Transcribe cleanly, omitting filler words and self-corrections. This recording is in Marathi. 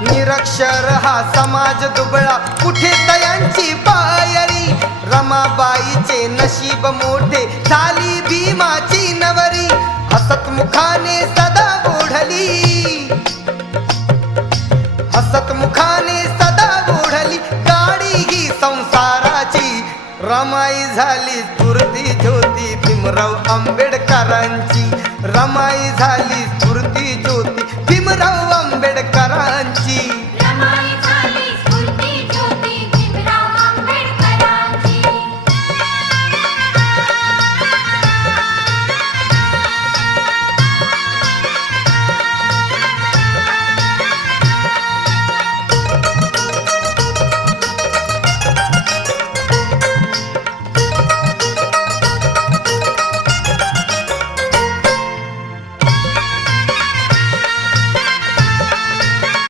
निरक्षर हा समाज दुबळा, कुठे तयांची पायरी. रमाबाईचे नशीब मोठे, झाली भीमाची नवरी. हसतमुखाने सदा ओढली, हसतमुखाने सदा ओढली गाडी ही संसाराची. रमाई झाली स्फूर्ती ज्योती भीमराव आंबेडकरांची. रमाई झाली स्फूर्ती ज्योती